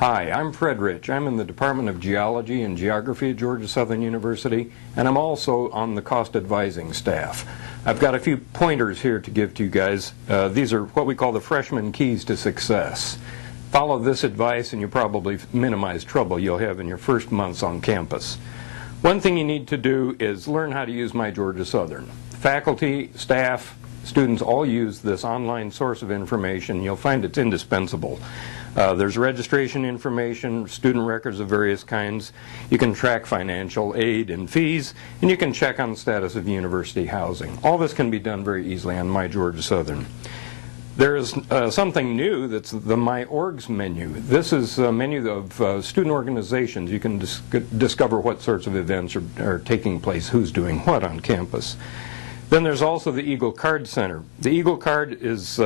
Hi, I'm Fred Rich. I'm in the Department of Geology and Geography at Georgia Southern University, and I'm also on the cost advising staff. I've got a few pointers here to give to you guys. These are what we call the freshman keys to success. Follow this advice and you'll probably minimize trouble you'll have in your first months on campus. One thing you need to do is learn how to use My Georgia Southern. Faculty, staff, students all use this online source of information. You'll find it's indispensable. There's registration information, student records of various kinds. You can track financial aid and fees, and you can check on the status of university housing. All this can be done very easily on My Georgia Southern. There is something new that's the My Orgs menu. This is a menu of student organizations. You can discover what sorts of events are taking place, who's doing what on campus. Then there's also the Eagle Card Center. The Eagle Card is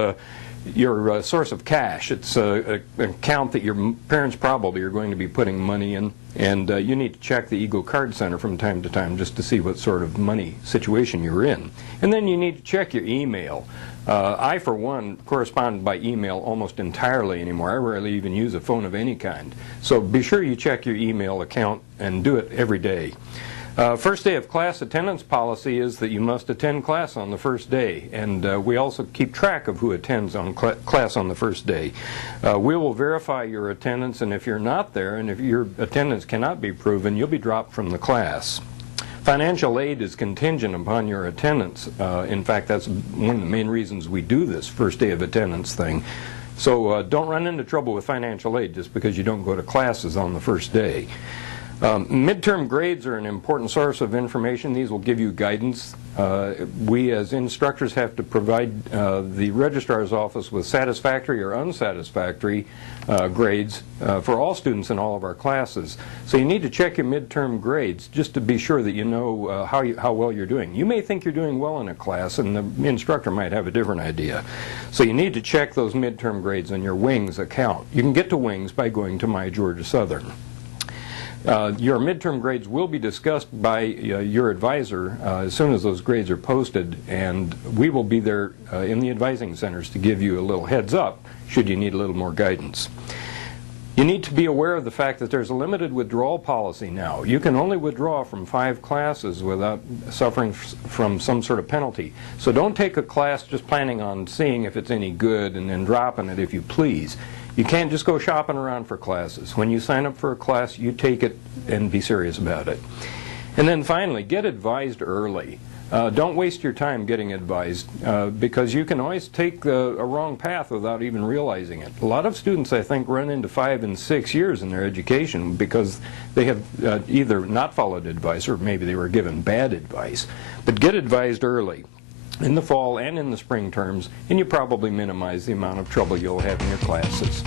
your source of cash. It's an account that your parents probably are going to be putting money in, and you need to check the Eagle Card Center from time to time just to see what sort of money situation you're in. And then you need to check your email. I, for one, correspond by email almost entirely anymore. I rarely even use a phone of any kind. So be sure you check your email account and do it every day. First day of class attendance policy is that you must attend class on the first day, and we also keep track of who attends on class on the first day. We will verify your attendance, and if you're not there and if your attendance cannot be proven, you'll be dropped from the class. Financial aid is contingent upon your attendance. In fact, that's one of the main reasons we do this first day of attendance thing. So don't run into trouble with financial aid just because you don't go to classes on the first day. Midterm grades are an important source of information. These will give you guidance. We as instructors have to provide the registrar's office with satisfactory or unsatisfactory grades for all students in all of our classes. So you need to check your midterm grades just to be sure that you know how well you're doing. You may think you're doing well in a class and the instructor might have a different idea. So you need to check those midterm grades on your WINGS account. You can get to WINGS by going to My Georgia Southern. Your midterm grades will be discussed by your advisor as soon as those grades are posted, and we will be there in the advising centers to give you a little heads up should you need a little more guidance. You need to be aware of the fact that there's a limited withdrawal policy now. You can only withdraw from 5 classes without suffering from some sort of penalty. So don't take a class just planning on seeing if it's any good and then dropping it if you please. You can't just go shopping around for classes. When you sign up for a class, you take it and be serious about it. And then finally, get advised early. Don't waste your time getting advised because you can always take a wrong path without even realizing it. A lot of students, I think, run into 5 and 6 years in their education because they have either not followed advice or maybe they were given bad advice. But get advised early in the fall and in the spring terms, and you probably minimize the amount of trouble you'll have in your classes.